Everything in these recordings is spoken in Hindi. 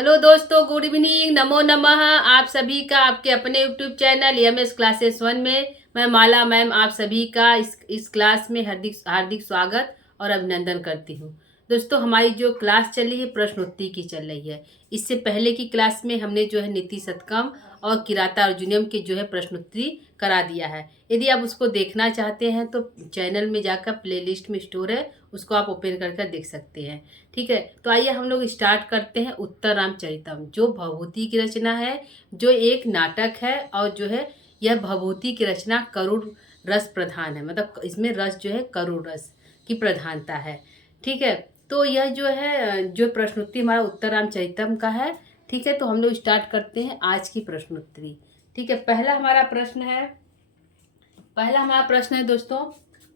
हेलो दोस्तों, गुड इवनिंग, नमो नमः। आप सभी का आपके अपने यूट्यूब चैनल एमएस क्लासेस 1 में मैं माला मैम आप सभी का इस क्लास में हार्दिक हार्दिक स्वागत और अभिनंदन करती हूँ। दोस्तों, हमारी जो क्लास चल रही है प्रश्नोत्तरी की चल रही है। इससे पहले की क्लास में हमने जो है नीति शतकम और किराता अर्जुनियम के जो है प्रश्नोत्तरी करा दिया है। यदि आप उसको देखना चाहते हैं तो चैनल में जाकर प्लेलिस्ट में स्टोर है, उसको आप ओपन करके देख सकते हैं। ठीक है, तो आइए हम लोग स्टार्ट करते हैं। उत्तर रामचरितम जो भवभूति की रचना है, जो एक नाटक है और जो है यह भवभूति की रचना करुण रस प्रधान है, मतलब इसमें रस जो है करुण रस की प्रधानता है। ठीक है, तो यह जो है जो प्रश्नोत्तरी हमारा उत्तर रामचरितम का है। ठीक है, तो हम लोग स्टार्ट करते हैं आज की प्रश्नोत्तरी। ठीक है, पहला हमारा प्रश्न है दोस्तों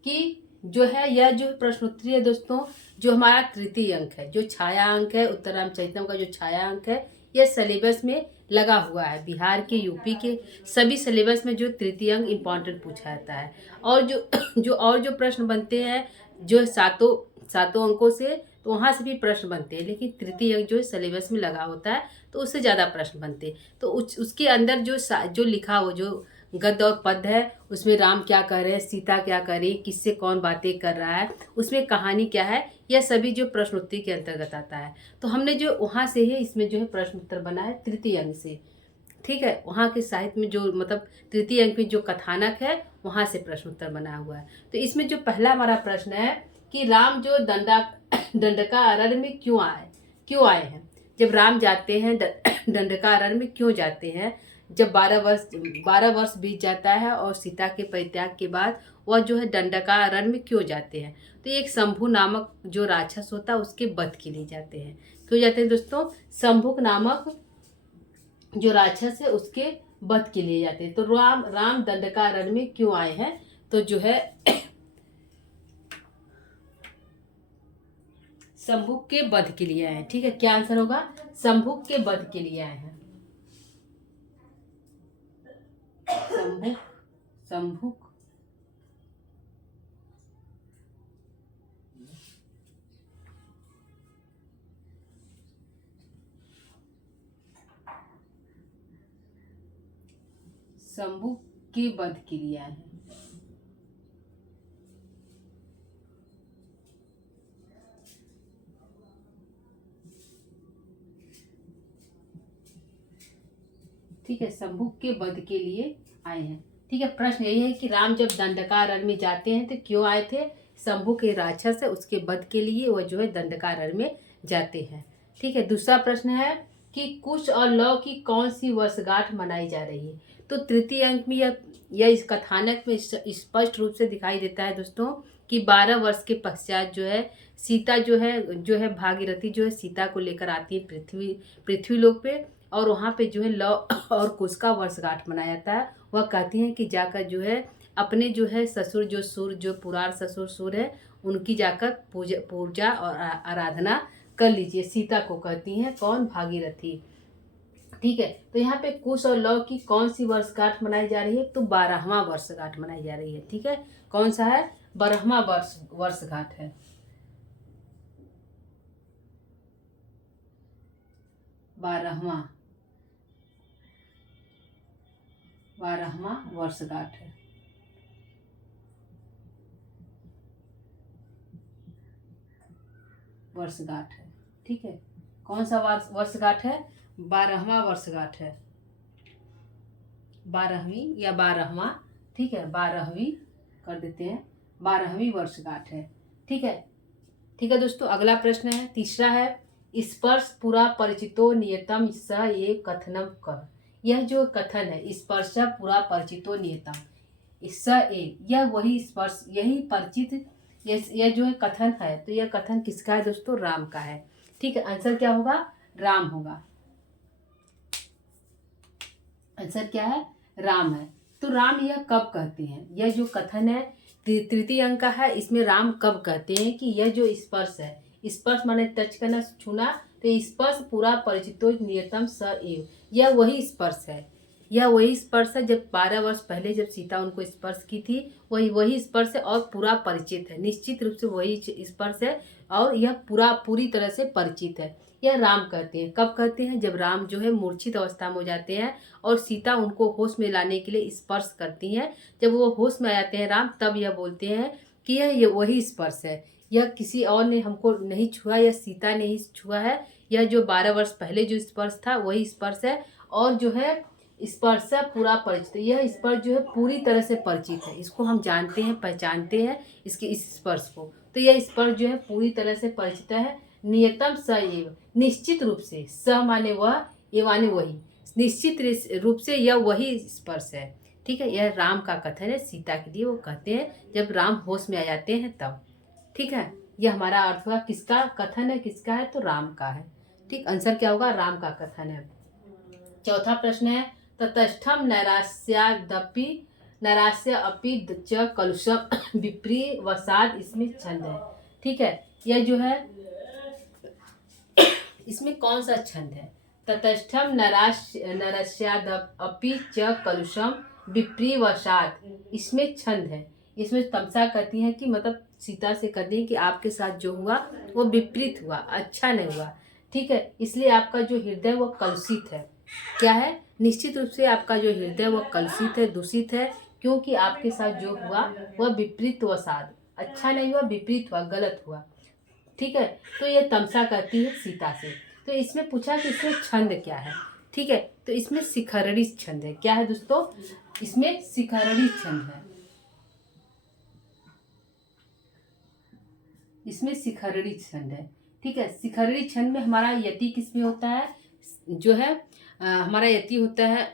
कि जो है यह जो प्रश्नोत्तरी है दोस्तों, जो हमारा तृतीय अंक है, जो छाया अंक है उत्तर रामचरितम का, जो छाया अंक है यह सिलेबस में लगा हुआ है। बिहार के, यूपी के सभी सिलेबस में जो तृतीय अंक इम्पॉर्टेंट पूछा जाता है। और जो प्रश्न बनते हैं जो सातों सातों अंकों से, तो वहाँ से भी प्रश्न बनते हैं, लेकिन तृतीय अंक जो सिलेबस में लगा होता है तो उससे ज़्यादा प्रश्न बनते हैं। तो उसके अंदर जो लिखा हो, जो गद्य और पद्य है, उसमें राम क्या कर रहे हैं, सीता क्या कर रही, किससे कौन बातें कर रहा है, उसमें कहानी क्या है, यह सभी जो प्रश्नोत्तरी के अंतर्गत आता है। तो हमने जो वहाँ से ही इसमें जो है प्रश्न उत्तर बना है तृतीय अंक से। ठीक है, वहाँ के साहित्य में जो मतलब तृतीय अंक में जो कथानक है वहाँ से प्रश्न उत्तर बना हुआ है। तो इसमें जो पहला हमारा प्रश्न है कि राम जो दंडका अरण्य में क्यों आए हैं। जब राम जाते हैं दंडका अरण्य में क्यों जाते हैं, जब 12 वर्ष बीत जाता है और सीता के परित्याग के बाद वह जो है दंडका अरण्य में क्यों जाते हैं, तो एक शंभु नामक जो राक्षस होता है उसके वध के लिए जाते हैं। क्यों जाते हैं दोस्तों, शंभुक नामक जो राक्षस है उसके वध के लिए जाते हैं। तो राम दंडका अरण्य में क्यों आए हैं, तो जो है शंभुक के वध के लिए आए हैं। ठीक है, क्या आंसर होगा, शंभुक के वध के लिए आए हैं। शंभुक शंभुक शंभुक के वध के लिए आए हैं। ठीक है, शंभुक के वध के लिए आए हैं। ठीक है, प्रश्न यही है कि राम जब दंडकारण्य में जाते हैं तो क्यों आए थे, शंभु के राक्षस है उसके वध के लिए वह जो है दंडकारण्य में जाते हैं। ठीक है, दूसरा प्रश्न है कि कुश और लव की कौन सी वर्षगांठ मनाई जा रही है। तो तृतीय अंक में यह इस कथानक में स्पष्ट रूप से दिखाई देता है दोस्तों कि 12 वर्ष के पश्चात जो है सीता जो है भागीरथी जो है सीता को लेकर आती है पृथ्वी लोक पे, और वहाँ पे जो है लव और कुश का वर्षगांठ मनाया जाता है। वह कहती हैं कि जाकर जो है अपने जो है ससुर जो पुराण ससुर सुर है उनकी जाकर पूजा और आराधना कर लीजिए। सीता को कहती हैं कौन, भागीरथी। ठीक है, तो यहाँ पे कुश और लव की कौन सी वर्षगांठ मनाई जा रही है, तो 12वां वर्षगांठ मनाई जा रही है। ठीक है, कौन सा है, 12वां वर्षगांठ है। 12वां वर्षगांठ है। ठीक है, कौन सा वर्षगांठ है, 12वां वर्षगांठ है। 12वीं या 12वां, ठीक है, 12वीं कर देते हैं, 12वीं वर्षगांठ है। ठीक है, ठीक है दोस्तों, अगला प्रश्न है, तीसरा है, स्पर्श पुरा परिचितो नियतम स ये कथनम कर। यह जो कथन है स्पर्श पुरा परिचितो नियतम स ए, यह वही स्पर्श यही परिचित यह जो है कथन है, तो यह कथन किसका है दोस्तों, राम का है। ठीक है, आंसर क्या होगा, राम होगा। आंसर क्या है, राम है। तो राम यह कब कहते हैं, यह जो कथन है तृतीय अंक का है, इसमें राम कब कहते हैं कि यह जो स्पर्श है, स्पर्श माने टच करना, छूना, तो स्पर्श पूरा परिचितो नियतम स एव, यह वही स्पर्श है, यह वही स्पर्श है जब 12 वर्ष पहले जब सीता उनको स्पर्श की थी, वही स्पर्श है और पूरा परिचित है, निश्चित रूप से वही स्पर्श है और यह पूरी तरह से परिचित है। यह राम कहते हैं। कब कहते हैं? जब राम जो है मूर्छित अवस्था में हो जाते हैं और सीता उनको होश में लाने के लिए स्पर्श करती हैं। जब वो होश में आ जाते हैं राम, तब यह बोलते हैं कि यह वही स्पर्श है, यह किसी और ने हमको नहीं छुआ, यह सीता ने ही छुआ है, यह जो 12 वर्ष पहले जो स्पर्श था वही स्पर्श है और जो है स्पर्श से पूरा परिचित है। यह स्पर्श जो है पूरी तरह से परिचित है, इसको हम जानते हैं, पहचानते हैं इसके इस स्पर्श को। तो यह स्पर्श जो है पूरी तरह से परिचित है। नियतम स एव, निश्चित रूप से, स माने वह, ए माने वही, निश्चित रूप से यह वही स्पर्श है। ठीक है, यह राम का कथन है सीता के लिए। वो कहते हैं जब राम होश में आ जाते हैं तब। ठीक है, यह हमारा अर्थ हुआ। किसका कथन है? किसका है? तो राम का है। ठीक, आंसर क्या होगा? राम का कथन है। चौथा प्रश्न है ततष्ठम नैराश्य अपि च कलुषम विप्रिवसाद, इसमें छंद है। ठीक है, यह जो है इसमें कौन सा छंद है? ततष्ठम नैराश्याद अपि च कलुषम विप्रिवसाद, इसमें छंद है। इसमें तमसा कहती है कि मतलब सीता से कहती है कि आपके साथ जो हुआ वो विपरीत हुआ, अच्छा नहीं हुआ। ठीक है, इसलिए आपका जो हृदय वो कलुषित है। क्या है? निश्चित रूप से आपका जो हृदय वो कलुषित है, दूषित है, क्योंकि आपके साथ जो हुआ वह विपरीत वसाद, अच्छा नहीं हुआ, विपरीत हुआ, गलत हुआ। ठीक है, तो ये तमसा कहती है सीता से। तो इसमें पूछा कि इसमें छंद क्या है। ठीक है, तो इसमें शिखरणी छंद है। क्या है दोस्तों? इसमें शिखरणी छंद है। इसमें शिखरणी छंद है। ठीक है, शिखरणी छंद में हमारा यति किसमें होता है? जो है हमारा यति होता है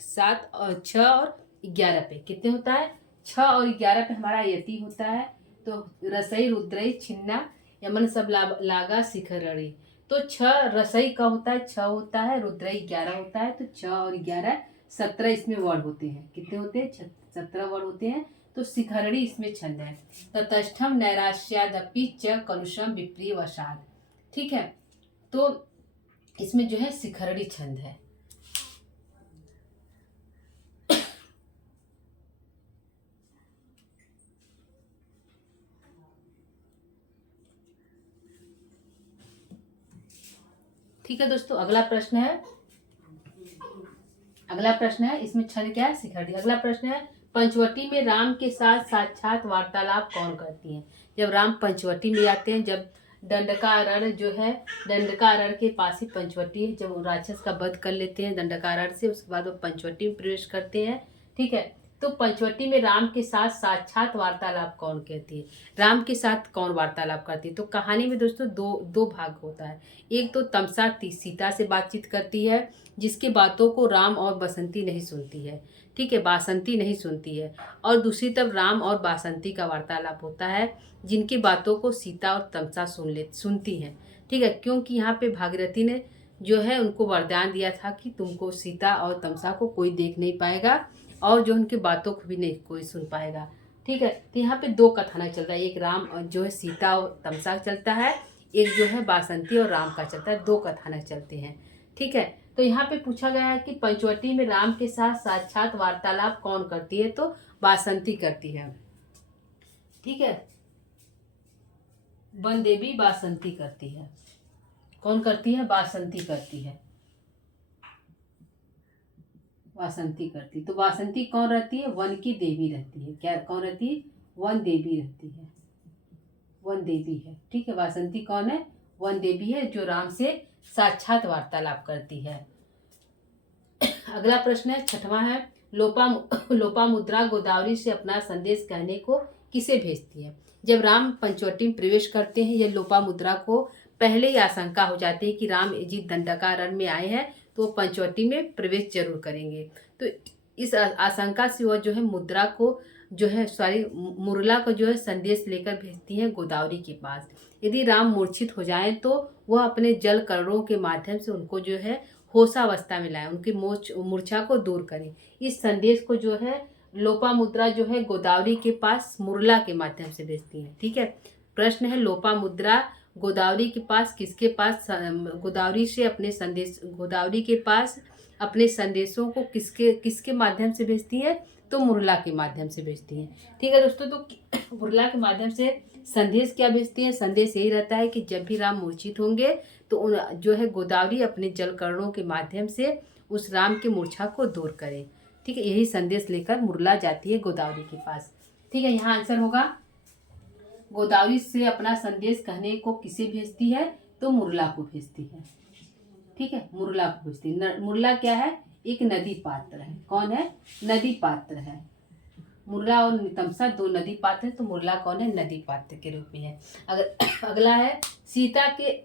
7 और 6 और 11 पे। कितने होता है? 6 और 11 पे हमारा यति होता है। तो रसई रुद्रई छिन्ना यमन सब लागा शिखरणी। तो 6 रसई का होता है, 6 होता है, रुद्रई 11 होता है। तो 6 और 11 17 इसमें वर्ण होते हैं। कितने होते हैं? 17 वर्ण होते हैं। तो शिखरणी इसमें छंद है। ततष्ठम नैराश्यादपि च कलुषम विप्रिवसाद। ठीक है, तो इसमें जो है शिखरणी छंद है। ठीक है दोस्तों, अगला प्रश्न है इसमें छंद क्या है? शिखरणी। अगला प्रश्न है पंचवटी में राम के साथ साक्षात वार्तालाप कौन करती है? जब राम पंचवटी में आते हैं, जब दंडकारण्य जो है, दंडकारण्य के पास ही पंचवटी है, जब वो राक्षस का वध कर लेते हैं दंडकारण्य से, उसके बाद वो पंचवटी में प्रवेश करते हैं। ठीक है, तो पंचवटी में राम के साथ साक्षात वार्तालाप कौन कहती है? राम के साथ कौन वार्तालाप करती है? तो कहानी में दोस्तों दो भाग होता है। एक तो तमसा सीता से बातचीत करती है, जिसकी बातों को राम और बसंती नहीं सुनती है। ठीक है, बासंती नहीं सुनती है। और दूसरी तरफ राम और बासंती का वार्तालाप होता है, जिनकी बातों को सीता और तमसा सुनती हैं। ठीक है, क्योंकि यहाँ पे भागीरथी ने जो है उनको वरदान दिया था कि तुमको सीता और तमसा को कोई देख नहीं पाएगा और जो उनकी बातों को भी नहीं कोई सुन पाएगा। ठीक है, तो यहाँ पे 2 कथानक चलता है। एक राम और जो है सीता और तमसा चलता है, एक जो है बासंती और राम का चलता है। 2 कथानक चलते हैं। ठीक है, तो यहाँ पे पूछा गया है कि पंचवटी में राम के साथ साक्षात वार्तालाप कौन करती है? तो बासंती करती है। ठीक है, वन देवी बासंती करती है। कौन करती है? बासंती करती है। वासंती करती। तो वासंती कौन रहती है? वन की देवी रहती है। क्या कौन रहती है? वन देवी रहती है। वन देवी है। ठीक है, वासंती कौन है? वन देवी है, जो राम से साक्षात वार्तालाप करती है। अगला प्रश्न है, 6वां है, लोपामुद्रा गोदावरी से अपना संदेश कहने को किसे भेजती है? जब राम पंचवटी में प्रवेश करते हैं, यह लोपामुद्रा को पहले ही आशंका हो जाती है कि राम जी दंडकारण्य में आए हैं, तो वो पंचवटी में प्रवेश जरूर करेंगे। तो इस आशंका से वह जो है मुद्रा को जो है मुरला को जो है संदेश लेकर भेजती हैं गोदावरी के पास। यदि राम मूर्छित हो जाएं तो वह अपने जल करोड़ों के माध्यम से उनको जो है होशावस्था में लाएं, उनकी मूर्छा को दूर करें। इस संदेश को जो है लोपामुद्रा जो है गोदावरी के पास मुरला के माध्यम से भेजती हैं। ठीक है, प्रश्न है लोपामुद्रा गोदावरी के पास किसके पास गोदावरी से अपने संदेश, गोदावरी के पास अपने संदेशों को किसके किसके माध्यम से भेजती है, तो मुरला के माध्यम से भेजती है। ठीक है दोस्तों, तो मुरला के माध्यम से संदेश क्या भेजती है, संदेश यही रहता है कि जब भी राम मूर्छित होंगे तो जो है गोदावरी अपने जलकरणों के माध्यम से उस राम की मूर्छा को दूर करे। ठीक है, यही संदेश लेकर मुरला जाती है गोदावरी के पास। ठीक है, यहाँ आंसर होगा गोदावरी से अपना संदेश कहने को किसे भेजती है, तो मुरला को भेजती है। ठीक है, मुरला को भेजती है। मुरला क्या है, एक नदी पात्र है। कौन है, नदी पात्र है। मुरला और नितंसा दो नदी पात्र है, तो मुरला कौन है, नदी पात्र के रूप में है। अगर अगला है सीता के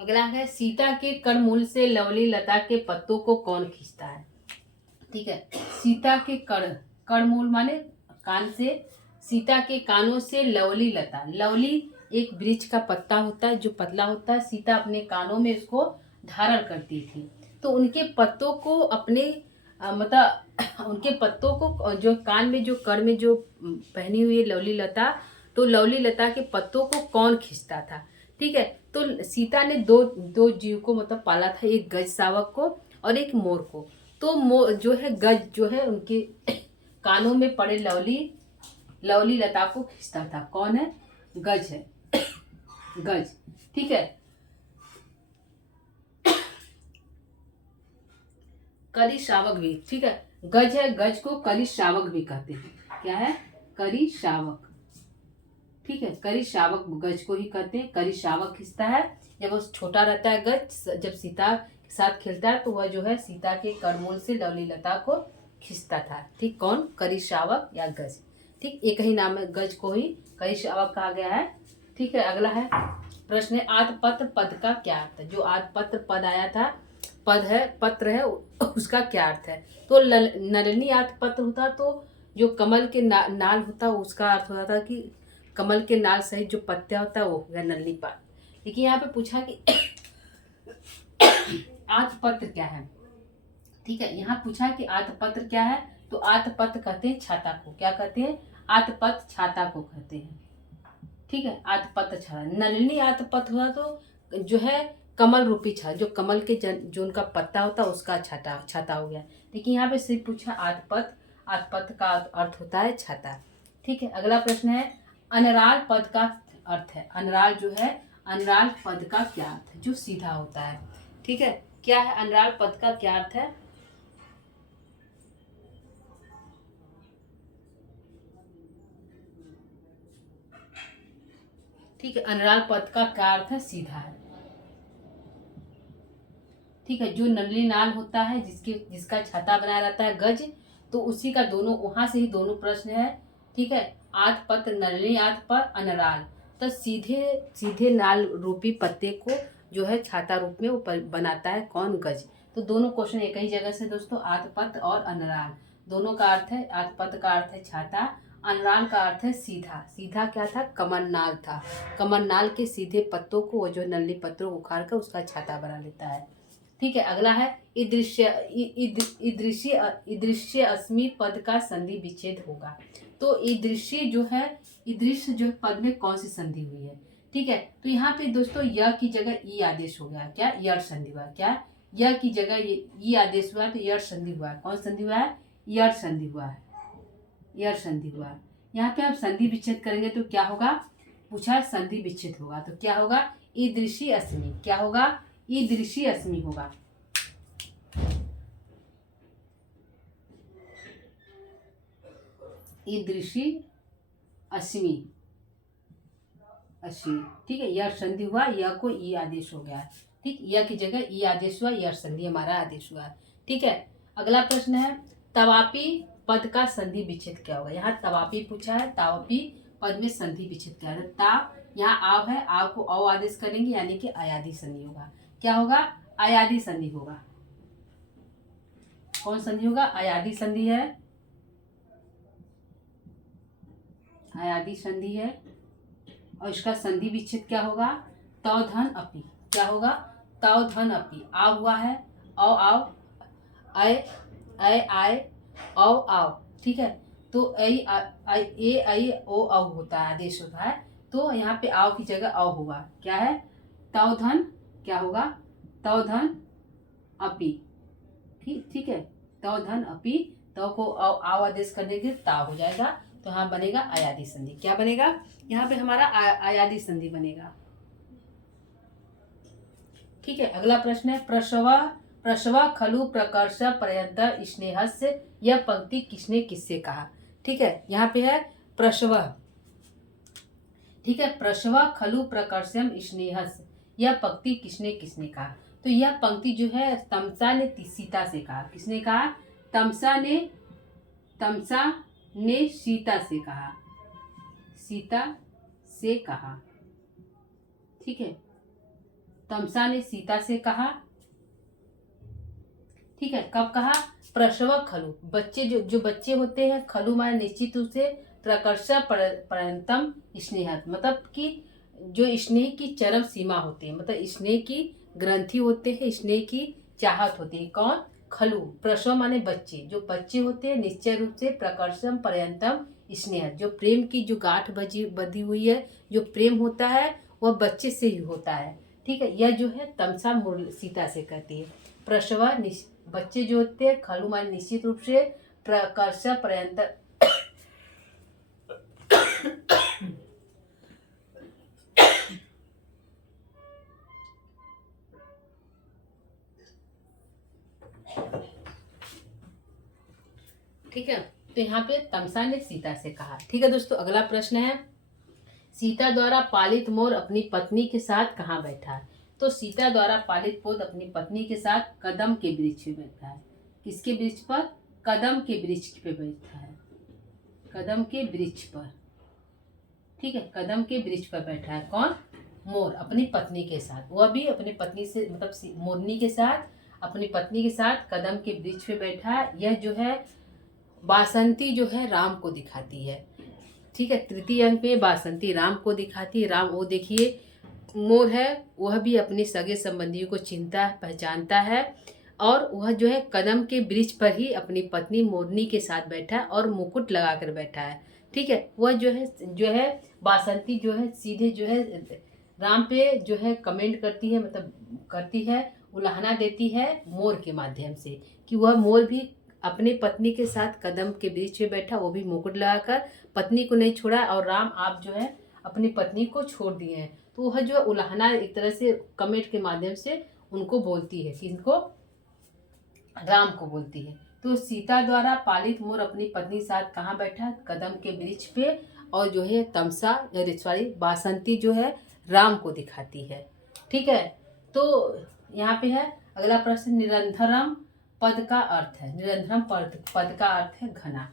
अगला है सीता के कड़मूल से लवली लता के पत्तों को कौन खींचता है। ठीक है, सीता के कड़मूल माने कान से, सीता के कानों से लवली लता, लवली एक वृक्ष का पत्ता होता है जो पतला होता है, सीता अपने कानों में उसको धारण करती थी। तो उनके पत्तों को अपने मतलब उनके पत्तों को जो कान में जो कड़ में जो पहनी हुई है लवली लता, तो लवली लता के पत्तों को कौन खींचता था। ठीक है, तो सीता ने दो जीव को मतलब पाला था, एक गज शावक को और एक मोर को। तो मोर जो है, गज जो है उनके कानों में पड़े लवली लता को खींचता था। कौन है, गज है, गज। ठीक है, करी शावक भी। ठीक है, गज है, गज को करी शावक भी कहते हैं। क्या है, करी शावक। ठीक है, करी शावक गज को ही कहते हैं। करी शावक खींचता है जब वो छोटा रहता है गज, जब सीता के साथ खेलता है तो वह जो है सीता के कड़मूल से लवली लता को खींचता था। ठीक, कौन, करी शावक या गज। ठीक, एक ही नाम है, गज को ही करी शावक कहा गया है। ठीक है, अगला है प्रश्न है आतपत्र पद का क्या अर्थ है। जो आतपत्र पद आया था, पद है, पत्र है, उसका क्या अर्थ है। तो नलिनी आतपत्र होता तो जो कमल के नाल होता उसका अर्थ होता था कि कमल के नाल सहित जो पत्ता होता है वो हो गया नलिनी पात। लेकिन यहाँ पे पूछा कि आतपत्र क्या है। ठीक है, यहाँ पूछा कि आतपत्र क्या है, तो आतपत्र कहते हैं छाता को। क्या कहते हैं, आतपत्र छाता को कहते हैं। ठीक है, आतपत्र छाता। नलिनी आतपत्र हुआ तो जो है कमल रूपी छाता, जो कमल के जो उनका पत्ता होता है उसका छाता हो गया। लेकिन यहाँ पे सिर्फ पूछा आतपत्र, आतपत्र का अर्थ होता है छाता। ठीक है, अगला प्रश्न है अनराल पद का अर्थ है। अनराल जो है, अनराल पद का क्या अर्थ है, जो सीधा होता है। ठीक है, क्या है अनराल पद का क्या अर्थ है। ठीक है, अनराल पद का क्या अर्थ है, सीधा है। ठीक है, जो नली नाल होता है जिसका छाता बनाया रहता है गज, तो उसी का दोनों वहां से ही दोनों प्रश्न है। ठीक है, आत पत्र नलिनी आत पर अनराल, तो सीधे सीधे नाल रूपी पत्ते को जो है छाता रूप में वो बनाता है कौन, गज। तो दोनों क्वेश्चन एक ही जगह से दोस्तों, आत पत्र और अनराल दोनों का अर्थ है। आत पत्र का अर्थ है छाता, अनराल का अर्थ है सीधा। सीधा क्या था, कमरनाल था। कमरनाल के सीधे पत्तों को वो जो नली पत्तों को उखाड़ कर उसका छाता बना लेता है। ठीक है, अगला है ईदृश्य अस्मि पद का संधि विच्छेद होगा। तो ईदृश्य जो है, ईदृश्य जो पद में कौन सी संधि हुई है। ठीक है, तो यहाँ पे दोस्तों य की जगह ई आदेश हो गया। क्या, यड़ संधि हुआ। क्या, य की जगह ई आदेश हुआ तो यड़ संधि हुआ है। कौन संधि हुआ है, यड़ संधि हुआ है, यड़ संधि हुआ है। यहाँ पे आप संधि विच्छेद करेंगे तो क्या होगा, पूछा है संधि विच्छेद होगा तो क्या होगा, ईदृशी अस्मि। क्या होगा, ईदृशी अस्मि होगा। ईदृशी अस्मि, अस्मि। ठीक है, यह संधि हुआ, यह को ई आदेश हो गया। ठीक, यह की जगह ई आदेश हुआ, यह संधि हमारा आदेश हुआ। ठीक है, अगला प्रश्न है तवापी पद का संधि विच्छेद क्या होगा। यहाँ तवापी पूछा है, तवापी पद में संधि विच्छेद क्या है। ता यहाँ आव है, आव को औ आदेश करेंगे यानी कि अयादि संधि होगा। क्या होगा, अयादि संधि होगा। कौन संधि होगा, अयादि संधि है, अयादि संधि है। और इसका संधि विच्छेद क्या होगा, तव धन अपि। क्या होगा, तव धन अपि। आव हुआ है, औ आव ऐ ऐ आय औ आओ, ठीक है। तो ए आई ओ औ होता है, आदेश होता है। तो यहाँ पे आओ की जगह औ होगा, क्या है, तव धन, क्या होगा, तव धन अपि, ठीक है, तव धन अपि, तव को आओ आदेश करने के ता हो जाएगा, तो यहाँ बनेगा अयादि संधि। क्या बनेगा, यहाँ पे हमारा अयादि संधि बनेगा, ठीक है। अगला प्रश्न है, प्रसव प्रसव खलु प्रकर्ष पर्यंत स्नेहस्य, यह पंक्ति किसने किससे कहा, ठीक है। यहाँ पे है प्रसव, ठीक है, प्रसव खलु प्रकर्षम स्नेहस्य, यह पंक्ति किसने किसने कहा। तो यह पंक्ति जो है तमसा ने सीता से कहा। किसने कहा, तमसा ने सीता से कहा, सीता से कहा, ठीक है। तमसा ने सीता से कहा, ठीक है। कब कहा, प्रसव खलु, बच्चे जो बच्चे होते हैं, खलु माने निश्चित रूप से, प्रकर्ष पर्यंतम स्नेह, मतलब कि जो स्नेह की चरम सीमा होती है, मतलब स्नेह की ग्रंथि होते हैं, स्नेह की चाहत होती है। कौन, खलु, प्रसव माने बच्चे, जो बच्चे होते हैं, निश्चय रूप से, प्रकर्षम पर्यंतम स्नेह, जो प्रेम की जो गांठ बधी हुई है, जो प्रेम होता है वह बच्चे से ही होता है, ठीक है। यह जो है तमसा सीता से कहती है। प्रसव बच्चे जो होते हैं, खलु माने निश्चित रूप से, प्रकर्ष पर्यंत ठीक है। तो यहाँ पे तमसा ने सीता से कहा, ठीक है दोस्तों। अगला प्रश्न है, सीता द्वारा पालित मोर अपनी पत्नी के साथ कहाँ बैठा है। तो सीता द्वारा पालित पोत अपनी पत्नी के साथ कदम के वृक्ष पे बैठा है। किसके वृक्ष पर, कदम के वृक्ष पे बैठा है, कदम के वृक्ष पर, ठीक है, कदम के वृक्ष पर बैठा है। कौन, मोर, अपनी पत्नी के साथ, वह भी अपनी पत्नी से, मतलब मोरनी के साथ, अपनी पत्नी के साथ कदम के वृक्ष पे बैठा है। यह जो है बासंती जो है राम को दिखाती है, ठीक है। तृतीय अंक पे बासंती राम को दिखाती है। राम, वो देखिए मोर है, वह भी अपने सगे संबंधियों को चिंता पहचानता है, और वह जो है कदम के वृक्ष पर ही अपनी पत्नी मोरनी के साथ बैठा है और मुकुट लगा कर बैठा है, ठीक है। वह जो है बासंती जो है सीधे जो है राम पे जो है कमेंट करती है, मतलब करती है, उलाहना देती है मोर के माध्यम से, कि वह मोर भी अपने पत्नी के साथ कदम के वृक्ष पे बैठा, वो भी मुकुट लगाकर, पत्नी को नहीं छोड़ा, और राम आप जो है अपनी पत्नी को छोड़ दिए हैं। तो वह जो उलाहना एक तरह से कमेंट के माध्यम से उनको बोलती है, कि इनको राम को बोलती है। तो सीता द्वारा पालित मोर अपनी पत्नी साथ कहाँ बैठा, कदम के वृक्ष पे, और जो है तमसा सॉरी बासंती जो है राम को दिखाती है, ठीक है। तो यहाँ पे है अगला प्रश्न, निरंतरम पद का अर्थ है, निरंतरम पद का अर्थ है घना,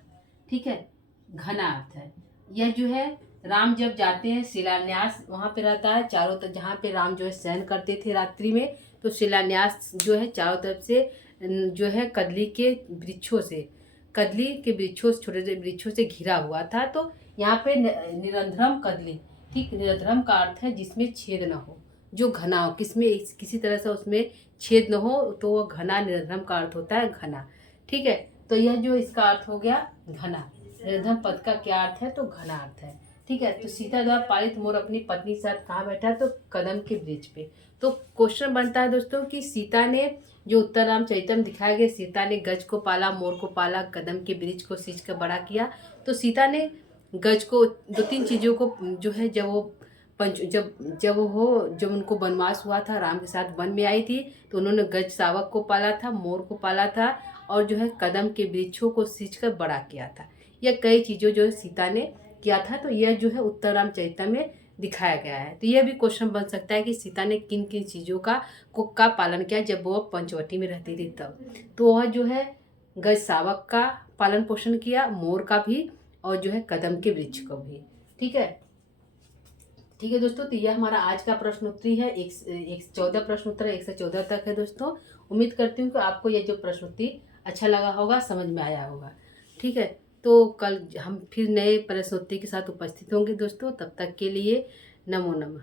ठीक है, घना अर्थ है। यह जो है राम जब जाते हैं शिलान्यास, वहाँ पे रहता है चारों तरफ, जहाँ पे राम जो है शयन करते थे रात्रि में, तो शिलान्यास जो है चारों तरफ से जो है कदली के वृक्षों से, कदली के वृक्षों से, छोटे छोटे वृक्षों से घिरा हुआ था। तो यहाँ पे निरंतरम कदली, ठीक, निरंतरम का अर्थ है जिसमें छेद न हो, जो घना हो, किसी तरह से उसमें छेद न हो, तो वह घना, निरंतरम का अर्थ होता है घना, ठीक है। तो यह जो इसका अर्थ हो गया घना, निरंतरम पद का क्या अर्थ है, तो घना अर्थ है, ठीक है। तो सीता द्वारा पालित मोर अपनी पत्नी के साथ कहाँ बैठा है, तो कदम के वृक्ष पे। तो क्वेश्चन बनता है दोस्तों कि सीता ने, जो उत्तर रामचरितम दिखाया गया, सीता ने गज को पाला, मोर को पाला, कदम के वृक्ष को सींच कर बड़ा किया। तो सीता ने गज को, दो तीन चीज़ों को जो है, जब उनको वनवास हुआ था, राम के साथ वन में आई थी, तो उन्होंने गज शावक को पाला था, मोर को पाला था, और जो है कदम के वृक्षों को सींच कर बड़ा किया था। यह कई चीज़ों जो है सीता ने किया था। तो यह जो है उत्तर रामचरितम में दिखाया गया है। तो यह भी क्वेश्चन बन सकता है कि सीता ने किन किन चीज़ों का पालन किया जब वो पंचवटी में रहती थी तब। तो वह जो है गज शावक का पालन पोषण किया, मोर का भी, और जो है कदम के वृक्ष को भी, ठीक है। ठीक है दोस्तों, तो यह हमारा आज का प्रश्न उत्तरी है। 14 प्रश्न उत्तर 114 तक है दोस्तों। उम्मीद करती हूँ कि आपको यह जो प्रश्न उत्तरी अच्छा लगा होगा, समझ में आया होगा, ठीक है। तो कल हम फिर नए प्रश्न उत्तरी के साथ उपस्थित होंगे दोस्तों। तब तक के लिए नमो नमः।